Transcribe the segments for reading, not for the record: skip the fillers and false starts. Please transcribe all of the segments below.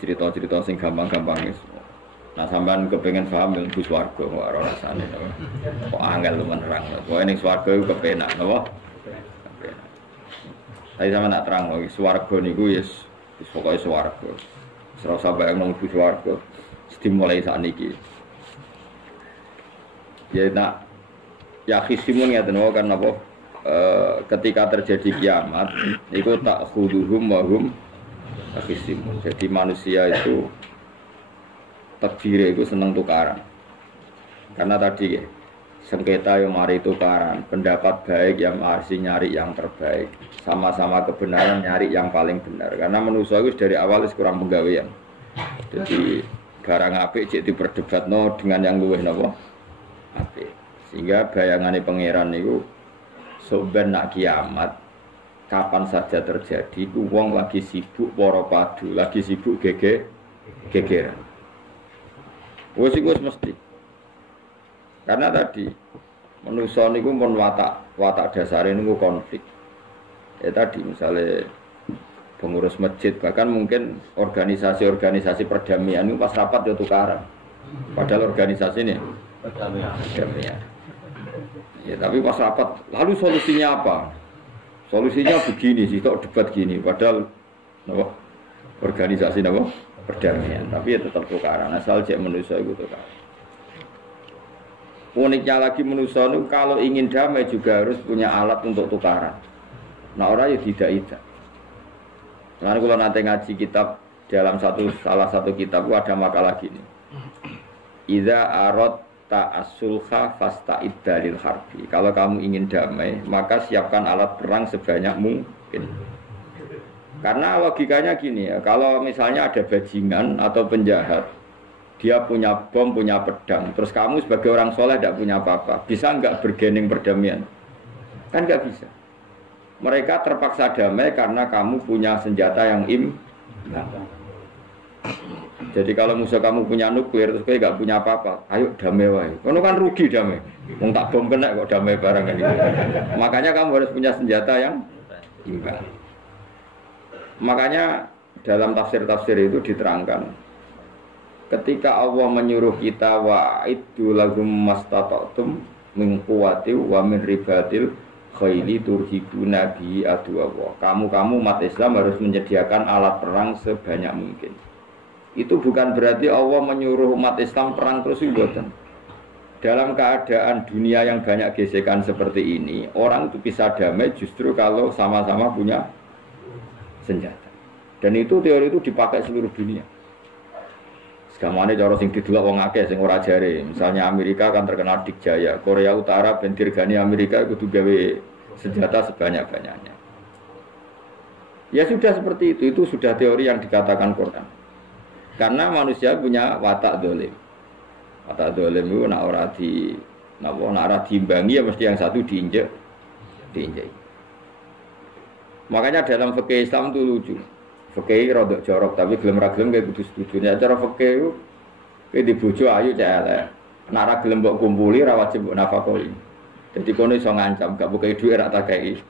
cerita-cerita sing gampang-gampang wis. Nah sampean kepengen paham ilmu swarga kok ora rasane. Kok angel lu menerang. Pokoke ning swarga iku kepenak napa? Kepenak. Saya sama nak terang lagi swarga niku wis pokoke swarga. Ora usah bayang nang swarga. Dimulai saat niki. Ya nak ya khisimun ngaten wae kan apa? Ketika terjadi kiamat itu tak khuduhum wahum khisimun. Jadi manusia itu takdir itu senang tukaran. Karena tadi sengketa yang mari tukaran, pendapat baik yang masih nyari yang terbaik, sama-sama kebenaran nyari yang paling benar. Karena manusia itu dari awal kurang penggawean. Jadi barang apik cek diperdebatno dengan yang luwih napa? Apik. Sehingga bayangane pangeran niku soben nak kiamat kapan saja terjadi ku wong lagi sibuk para padu, lagi sibuk gegeran. Wis iku mesti. Karena tadi manusa niku mun watak dasare niku konflik. Ya tadi misalnya pengurus masjid bahkan mungkin organisasi-organisasi perdamaian itu pas rapat ya tukaran. Padahal organisasi ini perdamaian. Ya tapi pas rapat lalu solusinya apa? Solusinya begini sih, tok debat gini. Padahal napa? Organisasi napa? Perdamaian. Tapi ya tetap tukaran. Asal cek manusia itu tukaran. Uniknya lagi manusia itu kalau ingin damai juga harus punya alat untuk tukaran. Nah orang ya tidak. Lalu kalau nanti ngaji kitab dalam salah satu kitab ada makalah gini. Idza arad ta'asulha fasta'id dalil harbi. Kalau kamu ingin damai, maka siapkan alat perang sebanyak mungkin. Karena logikanya gini ya, kalau misalnya ada bajingan atau penjahat, dia punya bom, punya pedang, terus kamu sebagai orang soleh tidak punya apa-apa, bisa nggak bergening perdamaian? Kan nggak bisa. Mereka terpaksa damai karena kamu punya senjata yang Jadi kalau musuh kamu punya nuklir terus kayak gak punya apa-apa, ayo damai wae. Kono kan rugi damai. Wong tak bom kena kok damai barang kan gitu. Makanya kamu harus punya senjata yang imbang. Makanya dalam tafsir-tafsir itu diterangkan ketika Allah menyuruh kita wa'iddu lahum mastata'tum min quwwati wa min ribatil khaili turhibuna bi aduwwa. Kamu umat Islam harus menyediakan alat perang sebanyak mungkin. Itu bukan berarti Allah menyuruh umat Islam perang terus ibadah. Dalam keadaan dunia yang banyak gesekan seperti ini, orang itu bisa damai justru kalau sama-sama punya senjata. Dan itu teori itu dipakai seluruh dunia. Segamane cara sing didelok wong akeh sing ora jare. Misalnya Amerika kan terkenal dikjaya, Korea Utara ben dirgani Amerika kudu gawe senjata sebanyak-banyaknya. Ya sudah seperti itu sudah teori yang dikatakan Quran. Karena manusia punya watak dolim. Watak dolim itu nak ora diimbangi ya mesti yang satu diinjek. Makanya dalam fikih Islam itu lucu. Fikih rodok jorok tapi gelem ra gelem kayak kudu setujune. Cara fikih itu kayak di bojo ayu cek elek. Nak ra gelem mbok kumpuli ra wajib mbok nafakoi. Jadi kono iso ngancam gak buka dhuwit ra tak kei.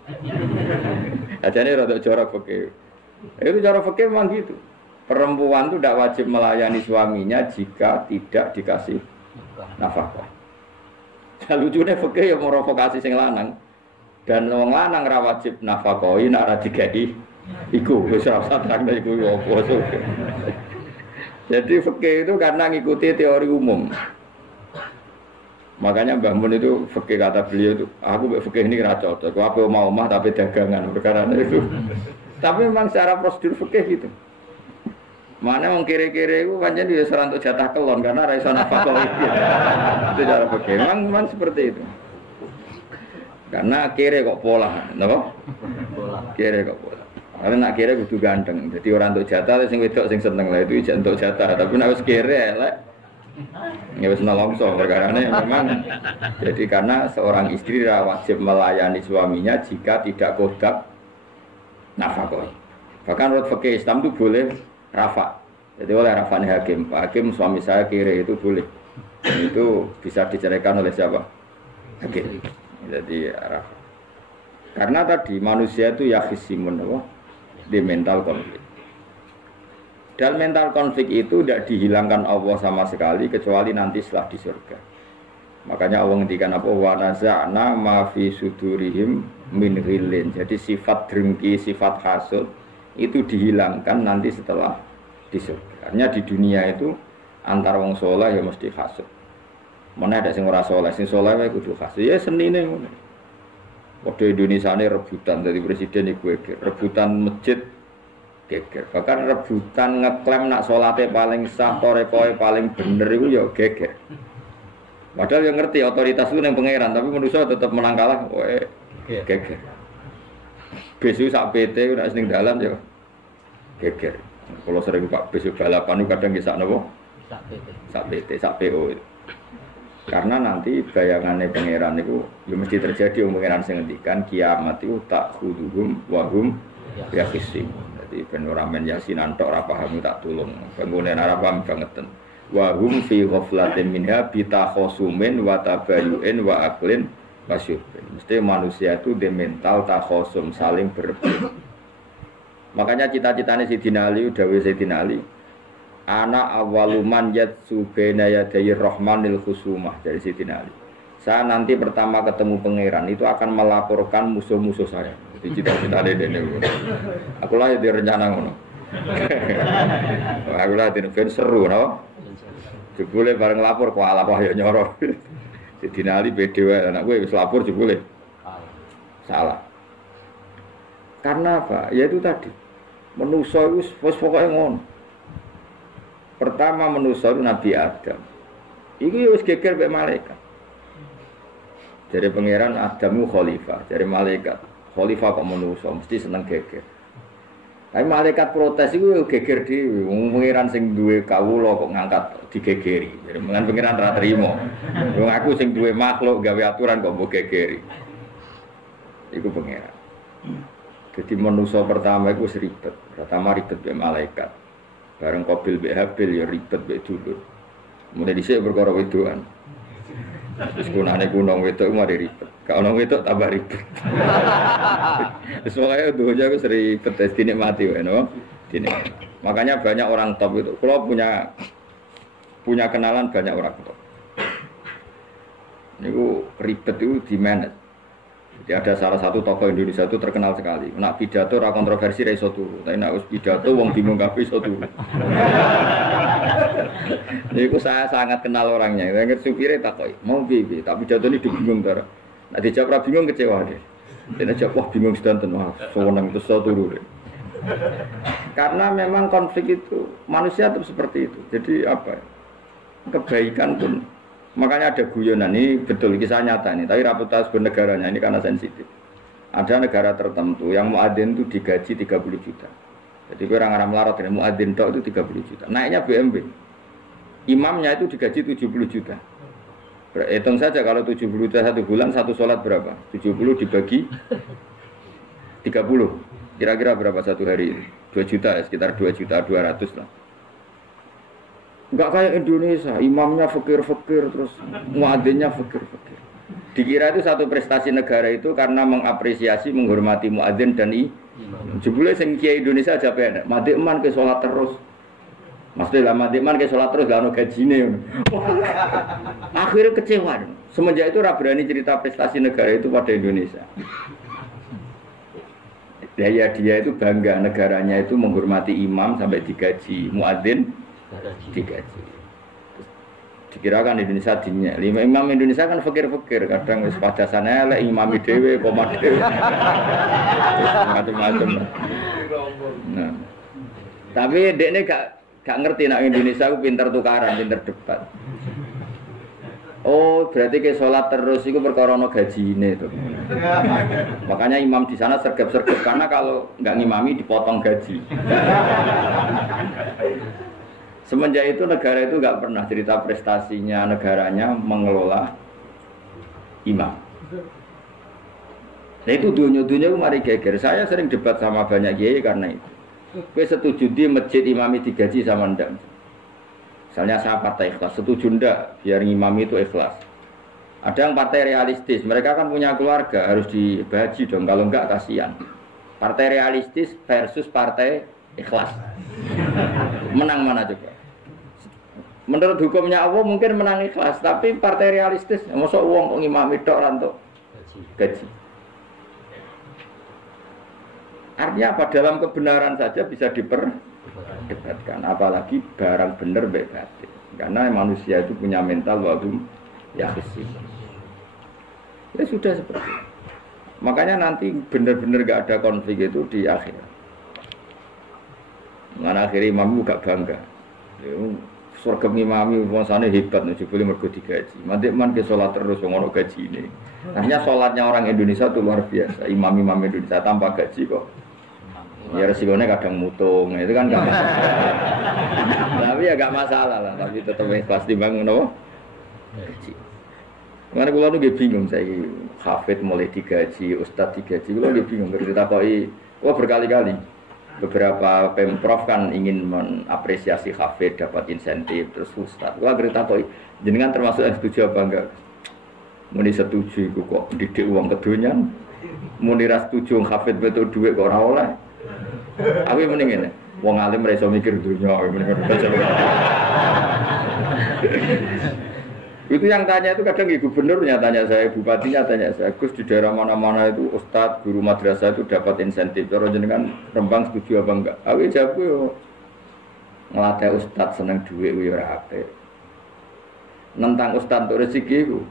Ajane rodok jorok fikih. Itu cara fikih memang gitu. Perempuan itu tidak wajib melayani suaminya jika tidak dikasih nafkah. Lucunya fikih yang merovokasi sing lanang dan wong lanang ra wajib nafkahi nek ora digawe iku wis ora usah terangno iku opo. Jadi fikih itu karena ngikuti teori umum. Makanya Mbah Mun itu fikih kata beliau itu aku mbek fikih ini ra cocok. Aku apa mau omah tapi dagangan perkara itu. Tapi memang secara prosedur fikih gitu. Mana wong kere-kere itu pancen dia serang untuk jatah kelon karena ra iso nafkah itu. Itu cara fikih. Memang seperti itu. Karena kere kok pola, napa? Kere kok pola. Karena nak kere kudu ganteng. Jadi orang untuk jatah sing wedok sing seneng lah itu ijek untuk jatah. Tapi nek wis kere elek ya wis nolongso perkarane memang. Jadi karena seorang istri ra wajib melayani suaminya jika tidak kodak nafkah. Bahkan menurut fikih Islam itu boleh rafa. Jadi oleh rafanya hakim suami saya kiri itu boleh. Itu bisa diceraikan oleh siapa? Hakim. Jadi rafa. Karena tadi manusia itu ya khisimun di mental konflik. Dan mental konflik itu tidak dihilangkan Allah sama sekali kecuali nanti setelah di surga. Makanya Allah ngendikan apa wa naza'na ma fi sudurihim min ghillin. Jadi sifat dengki, sifat hasud itu dihilangkan nanti setelah di surga. Artinya di dunia itu antar wong saleh ya mesti hasud. Mana ada sing ora saleh, sing saleh wae kudu hasud. Ya senine ngono. Waktu Indonesia ini rebutan dari presiden iku rebutan masjid geger. Bahkan rebutan ngeklaim nak salate paling sah, torekoe paling bener itu ya geger. Padahal yang ngerti otoritas itu yang pangeran, tapi manusia tetap menang kalah, geger. Besok sak PT udah sering dalam ya geger. Kalau sering Pak besok balapan itu kadang kisah nopo sak PT, sak PO itu. Karena nanti bayangannya pangeran itu ya mesti terjadi pangeran sing ngendikan kiamat itu tak khuduhum wahum yakisim. Jadi penoramen yasinan tok ora paham tak tulung. Bangunan ora paham bangetan. Wa hum fi ghaflatin minha bitakhasumin wa tabayu'in wa aklin wasyubin. Mesti manusia itu de mental takhasum saling berebut. Makanya cita-citane Sidina Ali dawuh Sidina Ali, ana awaluman yatsu baina yaday rahmanil khusumah dari Sidina Ali. Saya nanti pertama ketemu pangeran itu akan melaporkan musuh-musuh saya. Jadi cita-cita dene. Aku lah di rencana ngono. Aku lah di ben seru no. Jebule bareng lapor kok ala ya nyoro. Sidina Ali pede wae anak kowe wis lapor jebule. Salah. Karena apa? Ya itu tadi. Manusa wis pokoke ngono. Pertama manusa itu Nabi Adam. Iki wis geger mek malaikat. Dari pangeran Adamu khalifah, dari malaikat khalifah kok manusa mesti seneng geger. Tapi malaikat protes itu geger dhewe, wong pangeran sing duwe kawula kok ngangkat digegeri. Jadi mengan pangeran ora trimo. Wong aku sing duwe makhluk gawe aturan kok mbok gegeri. Iku pangeran. Jadi manusa pertama iku ribet. Pertama ribet mek malaikat. Bareng Qabil mek Habil ya ribet mek dulur. Mulai dhisik perkara wedokan. Terus gunane gunung wedok mari ribet. Kalau nong wedok tambah ribet. Soalnya dunia itu sering ribet, dinikmati wae no. Dinikmati. Makanya banyak orang top itu. Kalau punya kenalan banyak orang top. Niku ribet itu di manage. Jadi ada salah satu tokoh Indonesia itu terkenal sekali. Nak pidato ra kontroversi ra iso turu. Tapi nak pidato wong bingung kabeh iso turu. Niku saya sangat kenal orangnya. Saya supire takoki, "Mau piye?" Tak pidato ini bingung to. Nek dijawab ra bingung kecewa deh. Dene jawab wah bingung sedanten wah seneng terus iso turu. Karena memang konflik itu manusia itu seperti itu. Jadi apa? Kebaikan pun makanya ada guyonan ini betul kisah nyata ini, tapi reputasi bernegaranya ini karena sensitif. Ada negara tertentu yang muadzin itu digaji 30 juta. Jadi orang Arab melarat ini muadzin tok itu 30 juta. Naiknya BMW. Imamnya itu digaji 70 juta. Hitung saja kalau 70 juta satu bulan satu sholat berapa? 70 dibagi 30. Kira-kira berapa satu hari ini? 2 juta ya, sekitar 2 juta 200 lah. Enggak kayak Indonesia, imamnya fakir-fakir terus muadzinnya fakir-fakir. Dikira itu satu prestasi negara itu karena mengapresiasi, menghormati muadzin dan imam. Jebule sing kiai Indonesia aja penak, madheman ke salat terus. Maksudnya lah madheman ke salat terus gak ono gajine. Akhirnya kecewa. Semenjak itu ora berani cerita prestasi negara itu pada Indonesia. Dia itu bangga negaranya itu menghormati imam sampai digaji muadzin digaji. Dikirakan Indonesia dinya. Imam Indonesia kan fakir-fakir, kadang wis padasane elek imam dhewe, koma dhewe. Macam-macam. Nah. Tapi dekne gak ngerti nek Indonesia ku pinter tukaran, pinter debat. Oh, berarti ke sholat terus itu perkara ono gajine itu. Makanya imam di sana sergap-sergap karena kalau nggak ngimami dipotong gaji. Semenjak itu negara itu nggak pernah cerita prestasinya negaranya mengelola imam. Nah itu dunia-dunia mari geger. Saya sering debat sama banyak kiai karena itu. Gue setuju di masjid imami digaji sama ndak. Misalnya saya partai ikhlas, setuju ndak biar imami itu ikhlas. Ada yang partai realistis, mereka kan punya keluarga harus dibaji dong, kalau enggak kasihan. Partai realistis versus partai ikhlas. Menang mana coba? Menurut hukumnya Allah mungkin menang ikhlas, tapi partai realistis, mosok wong kok ngimami tok ra entuk gaji. Artinya apa? Dalam kebenaran saja bisa diperdebatkan, apalagi barang bener mbek batil. Karena manusia itu punya mental wahum ya fisik. Ya sudah seperti itu. Makanya nanti benar-benar gak ada konflik itu di akhir. Mana akhir imam gak bangga. Surga imami puasanya hebat, nih boleh mergo digaji. Nanti man ke sholat terus ngono gaji ini. Hanya sholatnya orang Indonesia itu luar biasa. Imam-imam Indonesia tanpa gaji kok. Ya resikonya kadang mutung, itu kan gak masalah. Tapi ya gak masalah lah. Tapi tetap ikhlas dibangun, no? Gaji. Karena kalau nu bingung saya, hafid mulai digaji, ustadz digaji, kalau bingung bercerita koi, wah berkali-kali. Beberapa pemprov kan ingin mengapresiasi hafid dapat insentif terus ustadz. Wah bercerita koi, jenengan termasuk yang setuju apa enggak? Muni setuju, kok didik uang kedonyan. Muni ras setuju hafid betul duit kok ora oleh. Aku mending ini, wong alim ra iso mikir dunya, mending itu yang tanya itu kadang gubernurnya tanya saya, bupatinya tanya saya, Gus di daerah mana-mana itu ustadz, guru madrasah itu dapat insentif. Terus jenengan Rembang setuju apa enggak? Aku jawab yo ngelatih ustadz seneng duit yo ora apik. Nentang ustadz untuk rezeki ku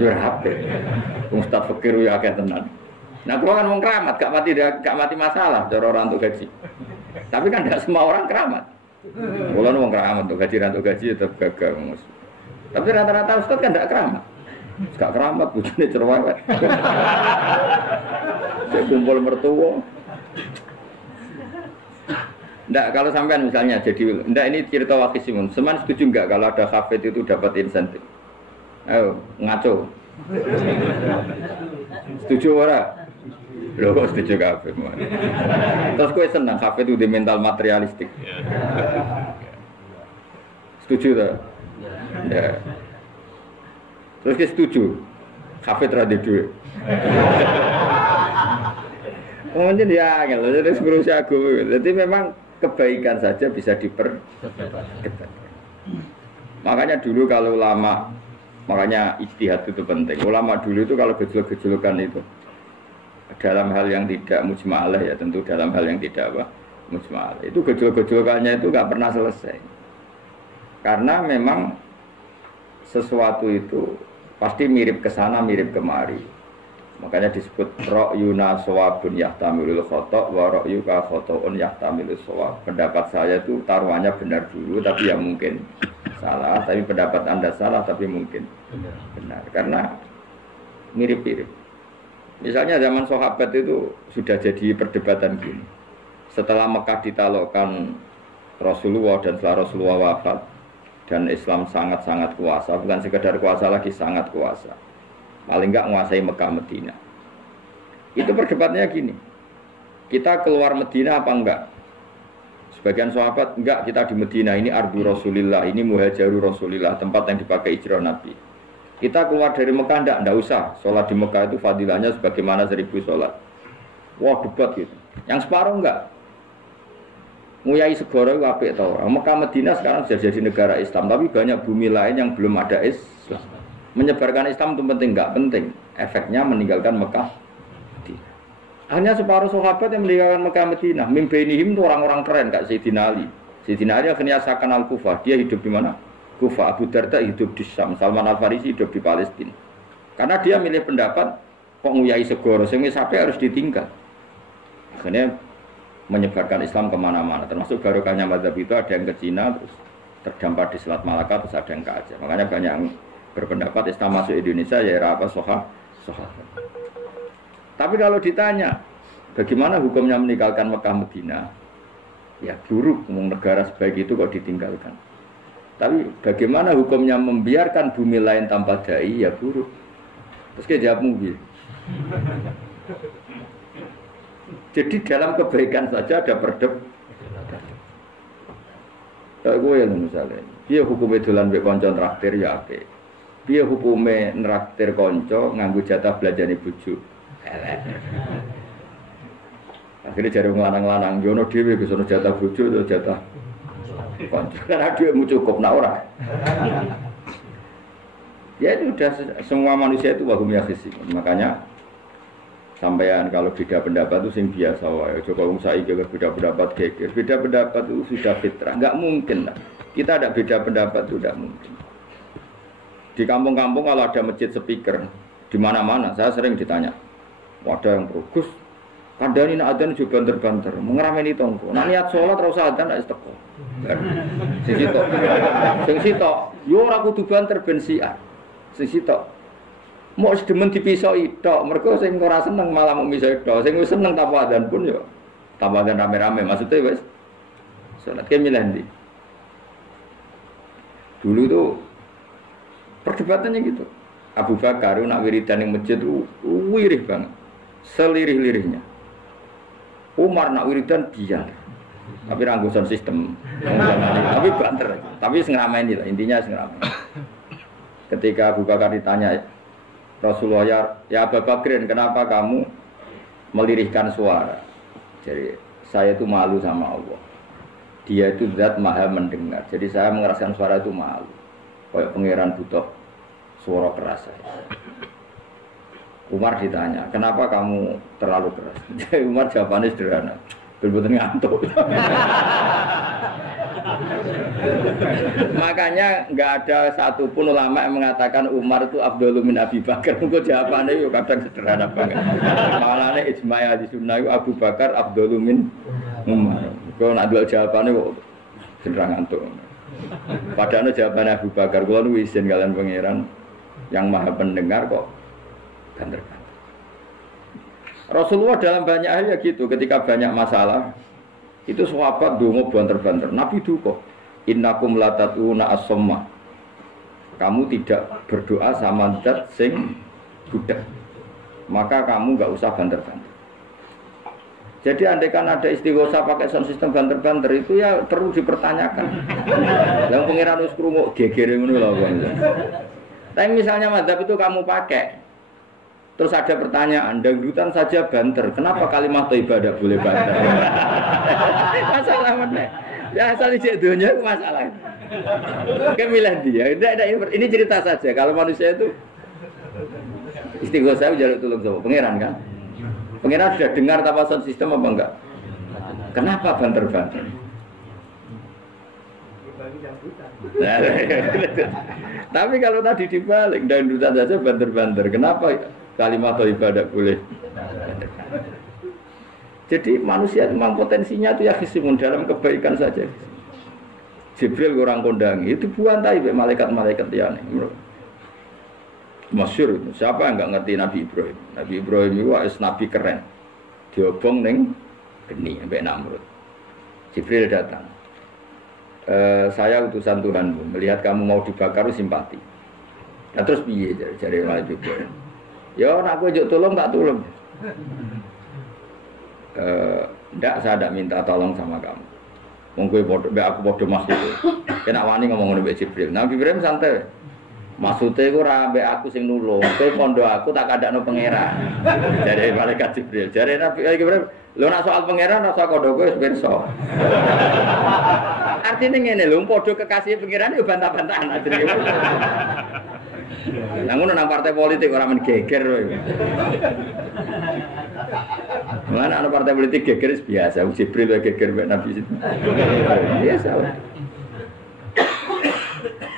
yo ora apik. Ustadz fakir yo akeh tenan. Nah, kalau kan wong keramat gak mati masalah cara orang untuk gaji. Tapi kan tidak semua orang keramat. Kalau wong keramat untuk gaji tetap gagal. Tapi rata-rata ustaz kan tidak keramat. Gak keramat, bujune cerewet. Saya kumpul mertua. Ndak kalau sampean misalnya jadi ndak ini cerita Wakil Simun. Seman setuju enggak kalau ada hafid itu dapat insentif? Ayo ngaco. Setuju ora? Loh kok setuju kabeh. Terus kowe senang hafid itu di mental materialistik. Setuju tak? Ya. Terus kita setuju hafid radhi duit. Mungkin ya, jadi sebenarnya aku. Jadi memang kebaikan saja bisa diperdebatkan. Makanya dulu kalau ulama, makanya ijtihad itu penting. Ulama dulu itu kalau gejolak-gejolakan itu dalam hal yang tidak mujma'alah ya, tentu dalam hal yang tidak apa mujma'alah. Itu gejolak-gejolakannya itu nggak pernah selesai. Karena memang sesuatu itu pasti mirip ke sana, mirip kemari. Makanya disebut ra'yuna shawabun yahtamilul khata' wa ra'yuka khata'un yahtamilus shawab. Pendapat saya itu taruhannya benar dulu tapi ya mungkin salah, tapi pendapat Anda salah tapi mungkin benar. Karena mirip-mirip. Misalnya zaman sahabat itu sudah jadi perdebatan gini. Setelah Mekah ditaklukkan Rasulullah dan setelah Rasulullah wafat dan Islam sangat-sangat kuasa, bukan sekedar kuasa lagi, sangat kuasa. Paling enggak menguasai Mekah Medina. Itu perdebatannya gini. Kita keluar Medina apa enggak? Sebagian sahabat enggak, kita di Medina, ini ardu Rasulillah, ini muhajaru Rasulillah, tempat yang dipakai hijrah Nabi. Kita keluar dari Mekah enggak usah. Sholat di Mekah itu fadilahnya sebagaimana 1000 sholat. Wah, debat gitu. Yang separuh enggak. Nguyai segoro itu apik tau. Mekah Medina sekarang sudah jadi negara Islam, tapi banyak bumi lain yang belum ada Islam. Menyebarkan Islam itu penting, enggak penting. Efeknya meninggalkan Mekah Medina. Hanya separuh sahabat yang meninggalkan Mekah Medina. Mimbainihim itu orang-orang keren, Kak Sayyidina Ali. Sayyidina Ali akhirnya asalkan Al-Kufah. Dia hidup di mana? Kufah. Abu Darda hidup di Syam. Salman Al-Farisi hidup di Palestina. Karena dia milih pendapat kok nguyai segoro, sehingga sampai harus ditinggal. Akhirnya menyebarkan Islam kemana-mana. Termasuk barokahnya mazhab itu ada yang ke Cina, terus terdampar di Selat Malaka, terus ada yang ke Aceh. Makanya banyak yang berpendapat Islam masuk Indonesia ya era apa sahabat. Tapi kalau ditanya bagaimana hukumnya meninggalkan Mekah Medina, ya buruk. Negara sebaik itu kok ditinggalkan. Tapi bagaimana hukumnya membiarkan bumi lain tanpa dai, ya buruk. Terus dia jawab mungkin. Jadi dalam kebaikan saja ada perdebatan. Kayak gue yang misalnya, dia hukumnya dolan mbek kanca traktir ya apik. Piye hukume nraktir kanca nganggo jatah belanjane bojo. Akhirnya jare wong lanang-lanang yo ono dhewe wis ono jatah bojo to jatah Karena duitmu cukup, nak ora. Ya itu udah semua manusia itu wahum yakhisimun. Makanya sampean kalau beda pendapat itu sing biasa wae. Coba wong saiki beda pendapat geger. Beda pendapat itu sudah fitrah. Enggak mungkin lah. Kita ada beda pendapat itu tidak mungkin. Di kampung-kampung kalau ada masjid speaker di mana-mana, saya sering ditanya. Wadah yang bagus. Kandani nak adzan juga banter-banter, mengerameni tonggo. Nak niat sholat ora usah adzan nek teko. Sing sitok. Sing sitok, yo ora kudu banter ben siar. Sing sitok. Mau sedemen dipisoi tok, mergo sing ora seneng malah mau misoi tok. Sing wis seneng tanpa adzan pun yo tanpa adzan rame-rame. Maksudnya wis salat ke milih ndi. Dulu tuh perdebatannya gitu. Abu Bakar nak wiridan ning masjid wirih banget. Selirih-lirihnya. Umar nak wiridan biar. Tapi ranggusan sistem. Tapi banter. Tapi sengramain lah, intinya sengramain. Ketika Abu Bakar ditanya Rasulullah, ya Abu Bakrin, kenapa kamu melirihkan suara? Jadi saya itu malu sama Allah. Dia itu zat maha mendengar. Jadi saya mengeraskan suara itu malu. Kayak pangeran butuh suara keras saya. Umar ditanya, kenapa kamu terlalu keras? Jadi Umar jawabannya sederhana, betul-betul ngantuk. Makanya nggak ada satupun ulama yang mengatakan Umar itu Abdullah min Abi Bakar. Mungkin jawabannya yuk kadang sederhana banget. Malahnya ijma' ahli sunnah itu Abu Bakar Abdullah min Umar. Kalau nak jual jawabannya kok sederhana ngantuk. Padahal jawabannya Abu Bakar, kalau nu izin kalian pangeran yang maha pendengar kok banter-banter. Rasulullah dalam banyak hal ya gitu, ketika banyak masalah itu sahabat dongo banter-banter. Nabi duka, innakum latatuna as-somma. Kamu tidak berdoa sama zat sing budak. Maka kamu enggak usah banter-banter. Jadi andaikan ada istighosah pakai sound system banter-banter itu ya perlu dipertanyakan. Yang pengiran wis krungu gegere ngono lho. Tapi misalnya mazhab itu kamu pakai, terus ada pertanyaan, dangdutan saja banter, kenapa kalimat thayyibah tidak boleh banter? Masalah mana? Ya asal ijek dunia itu masalah. Kemilah dia, ini cerita saja. Kalau manusia itu istighosah jaluk tulung sama pangeran kan? Pangeran sudah dengar tapasan sistem apa enggak? Kenapa banter-banter? Tapi kalau tadi dibalik, dangdutan saja banter-banter, kenapa kalimat ibadah boleh? Jadi manusia memang potensinya itu ya khisimun dalam kebaikan saja. Jibril orang kondangi itu buantai malaikat-malaikat yang masyhur itu. Siapa yang enggak ngerti Nabi Ibrahim? Nabi Ibrahim itu nabi keren. Diobong ning geni sampai Namrud. Jibril datang. Saya utusan Tuhanmu, melihat kamu mau dibakar simpati. Nah terus piye jare Nabi Ibrahim? Ya nak aku juk tolong tak tolong. Ndak saya tidak minta tolong sama kamu. Mungkin aku bodoh makhluk. Kena wani ngomong mbek Jibril. Nabi Ibrahim santai. Maksudnya aku ora mbek aku sing nulung. Kowe kondo aku tak kandakno pangeran. Jare malaikat Jibril. Jare Nabi Ibrahim, lho nak soal pangeran rasa kondo kowe wis pirsa. Artinya ngene lho, padha kekasih pangeran yo bantah-bantahan ajine. Namun nang partai politik orang mengeger. Mana anak partai politik geger biasa. Jibril geger mbek Nabi itu. Biasa.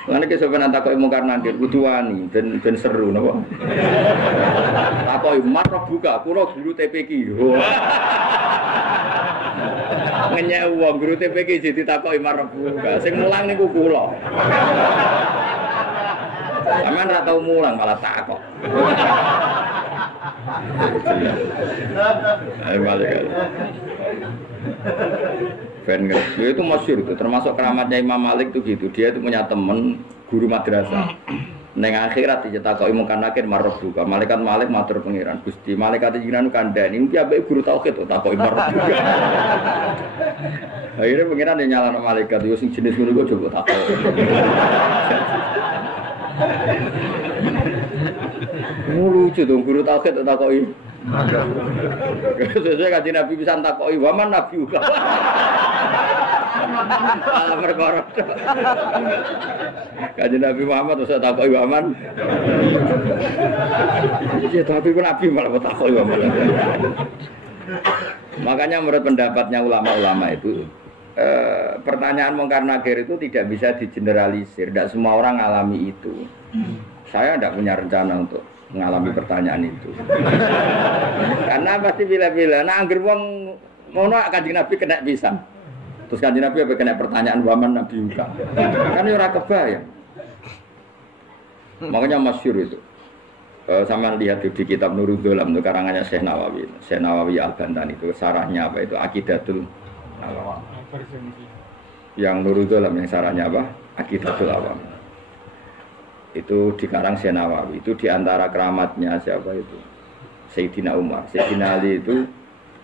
Mana ke sopan takoki mungkar nandir kudu wani ben seru napa. Takoki marah buka kula guru TPQ. Ngenyek wong guru TPQ jadi takoki marah buka. Sing mulang niku kula. Sampeyan ora tau mulang malah takok. Ayo balik. Ben itu masyhur itu, termasuk keramatnya Imam Malik itu gitu. Dia itu punya teman guru madrasah. Neng akhirat dicetakoki mungkin nakir marbuka. Malaikat Malik matur pengiran. Gusti malaikat jenengan kandhani iki ambek guru tauhid to takoki marbuka. Akhirnya pengiran dia nyalano malaikat yo sing jenis ngono kok coba takoki. Lucu dong guru tauhid takoki. Sesuai kaji Nabi bisa takoki waman Nabi juga. Malah perkara. Kanjeng Nabi Muhammad usah takoki aman. Ya tapi pun Nabi malah takoki aman. Makanya menurut pendapatnya ulama-ulama itu pertanyaan mungkar nakir itu tidak bisa digeneralisir. Tidak semua orang alami itu. Saya tidak punya rencana untuk mengalami pertanyaan itu. Karena pasti bila-bila nah angger wong ngono Kanjeng Nabi kena pisan. Terus Kanjeng Nabi apa kena pertanyaan waman Nabi juga. Kan ora kebayang. Makanya masyhur itu. Sama lihat di kitab Nurul Dholam itu karangannya Syekh Nawawi Al-Bantani itu sarahnya apa itu Aqidatul Awam. Yang Nurul Dholam yang sarahnya apa? Aqidatul Awam. Itu dikarang Syekh Nawawi. Itu diantara keramatnya siapa itu? Sayyidina Umar. Sayyidina Ali itu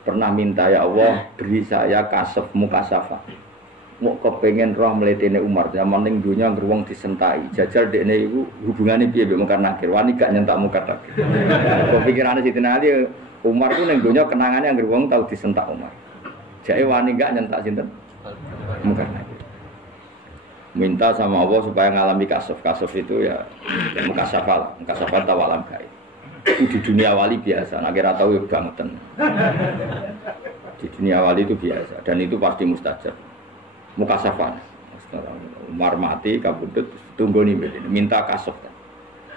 pernah minta ya Allah beri saya kasef mukasafah. Mau kepengen roh meletene Umar zaman ning dunya ngruwung disentai. Jajal dekne iku hubungane piye mbek mungkar nakir. Wani gak nyentak mungkar nakir. Kepikirane Sayyidina Ali Umar ku ning dunya kenangane ngruwung tau disentak Umar. Jake wani gak nyentak sinten? Mungkar nakir. Minta sama Allah supaya ngalami kasaf. Kasaf itu ya mukasafah tawalam gaib. Itu di dunia wali biasa, nak kira tahu ya bangetan. Di dunia wali itu biasa dan itu pasti mustajab. Mukasafah. Umar mati kabudut tunggu nih minta kasaf.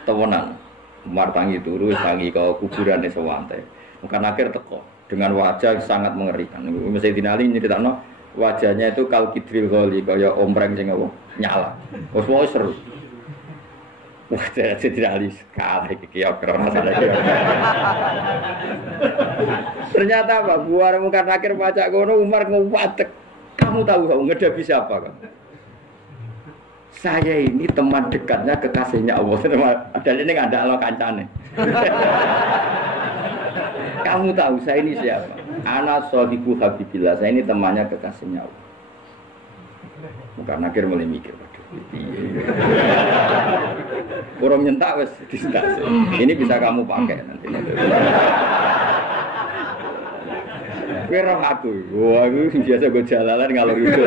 Tawanan. Umar tangi turu tangi ke kuburan sewante. Mungkin akhir teko dengan wajah sangat mengerikan. Mesti dinali nyeritakno wajahnya itu kal kidril ghali kaya ompreng sing apa nyala. Wes seru. Wah, tidak alis kalah iki ya karena salah iki. Ternyata apa? Buar mungkar nakir baca kono Umar nguwatek. Kamu tahu kamu ngedapi siapa kan? Saya ini teman dekatnya kekasihnya Allah. Padahal ini enggak ada Allah kancane. Kamu tahu saya ini siapa? Ana sahibu Habibillah. Saya ini temannya kekasihnya Allah. Mungkar nakir mulai mikir. Kurang nyentak wes disentak. Ini bisa kamu pakai nanti. Kira aku, wah aku biasa gue jalalan ngalor itu.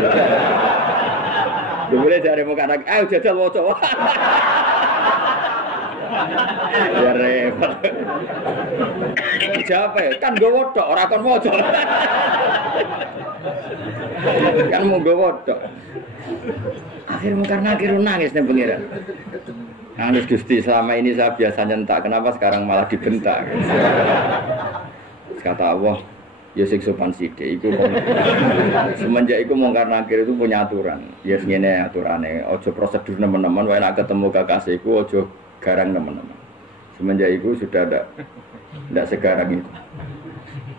Boleh cari muka anak, ayo jajal wocok. Ya repot. Siapa ya? Kan gue wocok, orang kon wocok. Kan mau gue wocok. Akhirnya karena akhirnya nangis nih pengiran. Nangis Gusti selama ini saya biasa nyentak, kenapa sekarang malah dibentak? Kata Allah, ya sik sopan sithik iku semenjak iku mungkar nakir itu punya aturan. Ya ngene aturane, aja prosedur nemen-nemen wae nek ketemu kekasihku aja garang nemen-nemen. Semenjak itu sudah tidak segarang itu.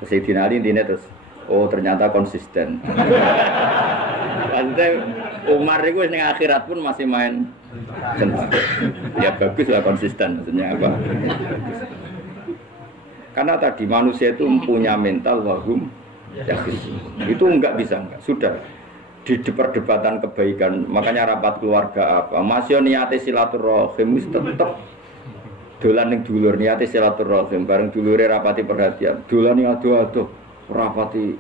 Sayyidina Ali intinya terus, oh ternyata konsisten. Maksudnya Umar itu di akhirat pun masih main sentak. Ya bagus lah konsisten maksudnya apa? Karena tadi manusia itu punya mental wahum yakin. Itu enggak bisa enggak. Sudah di perdebatan kebaikan. Makanya rapat keluarga apa? Masih niate silaturahim tetap dolan ning dulur niate silaturahim bareng dulure rapati perhatian. Dolan ning ado-ado rapati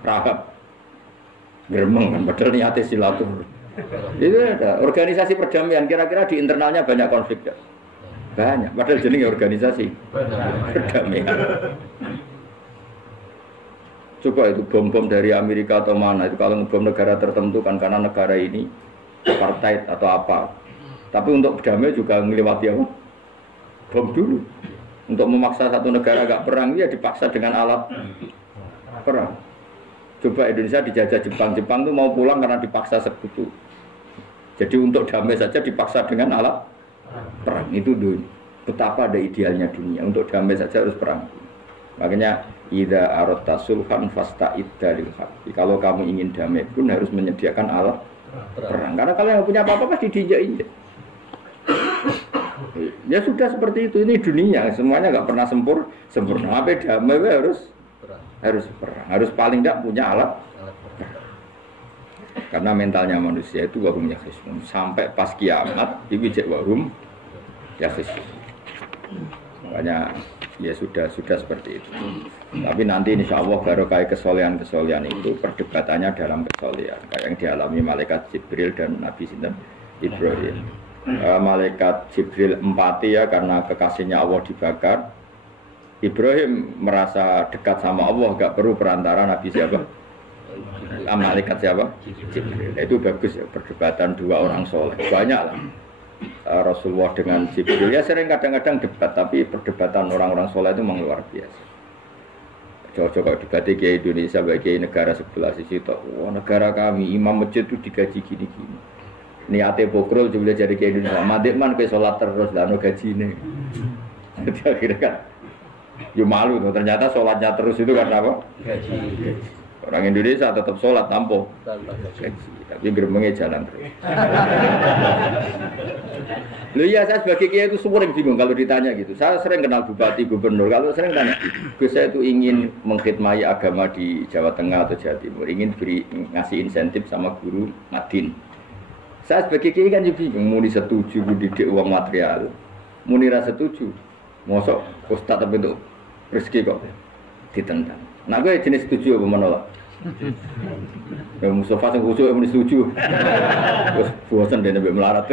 rahab. Geremeng, padahal niatnya silaturahmi. Itu ada organisasi perdamaian. Kira-kira di internalnya banyak konflik ya? Banyak. Padahal jenenge organisasi perdamaian. Coba itu bom-bom dari Amerika atau mana itu kalau ngebom negara tertentu kan karena negara ini apartheid atau apa. Tapi untuk damai juga melewati apa? Bom dulu. Untuk memaksa satu negara agak perang ya dipaksa dengan alat perang. Coba Indonesia dijajah Jepang itu mau pulang karena dipaksa sekutu. Jadi untuk damai saja dipaksa dengan alat perang. Itu dunia. Betapa ada idealnya dunia. Untuk damai saja harus perang. Makanya idza aradta sulhan fasta'id dalil haqq. Kalau kamu ingin damai pun harus menyediakan alat perang. Karena kalau yang punya apa-apa pasti diinjak-injak. Ya sudah seperti itu. Ini dunia. Semuanya enggak pernah sempurna. Apa damai harus perang, harus paling tidak punya alat. Karena mentalnya manusia itu wahum yakhishun. Sampai pas kiamat itu cek wahum yakhishun. Makanya ya sudah seperti itu. Tapi nanti insya Allah barokah kesolehan itu perdebatannya dalam kesolehan kayak yang dialami malaikat Jibril dan Nabi Sinten Ibrahim. Malaikat Jibril empati ya karena kekasihnya Allah dibakar. Ibrahim merasa dekat sama Allah, gak perlu perantara Nabi siapa? Malaikat siapa? Jibril. Itu bagus ya, perdebatan dua orang soleh. Banyak lah. Rasulullah dengan Jibril ya sering kadang-kadang debat, tapi perdebatan orang-orang soleh itu memang luar biasa. Coba debat di Indonesia bagi negara sebelah sisi itu, wah negara kami imam masjid itu digaji gini-gini. Niatnya pokrol juga jadi ke Indonesia. Madekman ke sholat terus dan gaji ini. Akhirnya kan, ya malu tuh. Ternyata sholatnya terus itu karena apa? Gaji. Orang Indonesia tetap sholat tanpa gaji, tapi gerbangnya jalan terus. Loh iya, saya sebagai kiai itu sering bingung kalau ditanya gitu. Saya sering kenal bupati, gubernur. Kalau sering tanya, saya itu ingin mengkhidmati agama di Jawa Tengah atau Jawa Timur, ingin ngasih insentif sama guru Madin. Saya sebagai kiai kan juga bingung, mau disetuju didik uang material, mau nira setuju, mosok ustaz tapi untuk rezeki kok ditentang. Nah gue jenis setuju apa menolak? Ya Mustafa yang khusus yang setuju. Terus bosan dia nabi melarat.